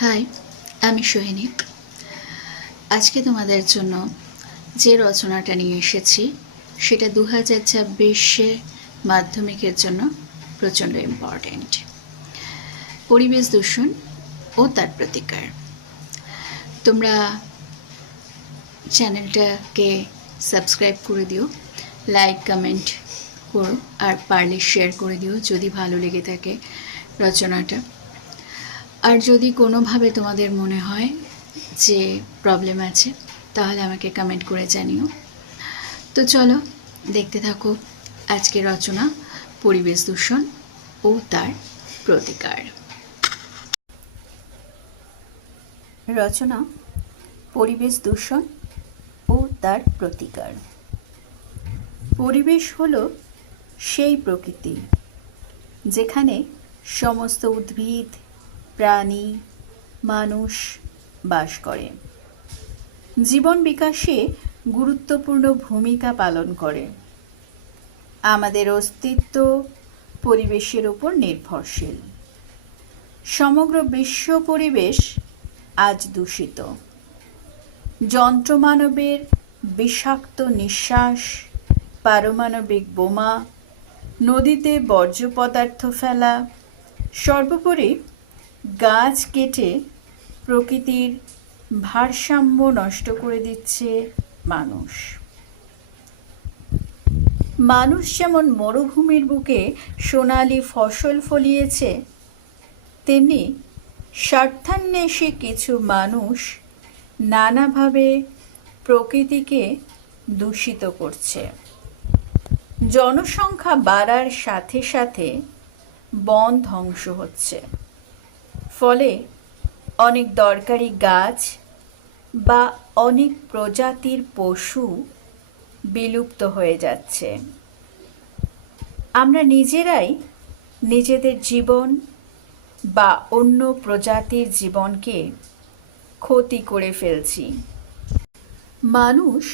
High, আমি সৈনিক। আজকে তোমাদের জন্য যে রচনাটা নিয়ে এসেছি সেটা 2026 মাধ্যমিকের জন্য প্রচণ্ড ইম্পর্ট্যান্ট। পরিবেশ দূষণ ও তার প্রতিকার। তোমরা চ্যানেলটাকে সাবস্ক্রাইব করে দিও, লাইক কমেন্ট করো, আর পারলে শেয়ার করে দিও যদি ভালো লেগে থাকে রচনাটা। আর যদি কোনোভাবে তোমাদের মনে হয় যে প্রবলেম আছে তাহলে আমাকে কমেন্ট করে জানিও। তো চলো দেখতে থাকো আজকের রচনা পরিবেশ দূষণ ও তার প্রতিকার। রচনা পরিবেশ দূষণ ও তার প্রতিকার। পরিবেশ হলো সেই প্রকৃতি যেখানে সমস্ত উদ্ভিদ, প্রাণী, মানুষ বাস করে, জীবন বিকাশে গুরুত্বপূর্ণ ভূমিকা পালন করে। আমাদের অস্তিত্ব পরিবেশের উপর নির্ভরশীল। সমগ্র বিশ্ব পরিবেশ আজ দূষিত। যন্ত্রমানবের বিষাক্ত নিঃশ্বাস, পারমাণবিক বোমা, নদীতে বর্জ্য পদার্থ ফেলা, সর্বোপরি গাছ কেটে প্রকৃতির ভারসাম্য নষ্ট করে দিচ্ছে মানুষ। মানুষ যেমন মরুভূমির বুকে সোনালি ফসল ফলিয়েছে, তেমনি স্বার্থান্বেষী কিছু মানুষ নানাভাবে প্রকৃতিকে দূষিত করছে। জনসংখ্যা বাড়ার সাথে সাথে বন ধ্বংস হচ্ছে, ফলে অনেক দরকারি গাছ বা অনেক প্রজাতির পশু বিলুপ্ত হয়ে যাচ্ছে। আমরা নিজেরাই নিজেদের জীবন বা অন্য প্রজাতির জীবনকে ক্ষতি করে ফেলছি। মানুষ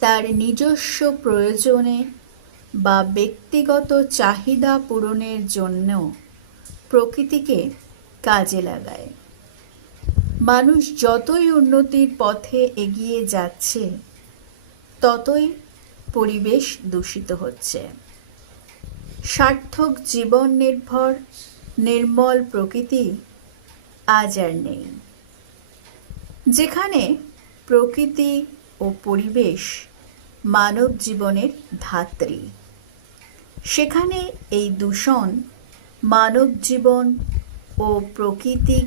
তার নিজস্ব প্রয়োজনে বা ব্যক্তিগত চাহিদা পূরণের জন্য প্রকৃতিকে কাজে লাগায়। মানুষ যতই উন্নতির পথে এগিয়ে যাচ্ছে ততই পরিবেশ দূষিত হচ্ছে। সার্থক জীবন নির্ভর নির্মল প্রকৃতি আজ আর নেই। যেখানে প্রকৃতি ও পরিবেশ মানব জীবনের ধাত্রী, সেখানে এই দূষণ মানব জীবন ও প্রকৃতিক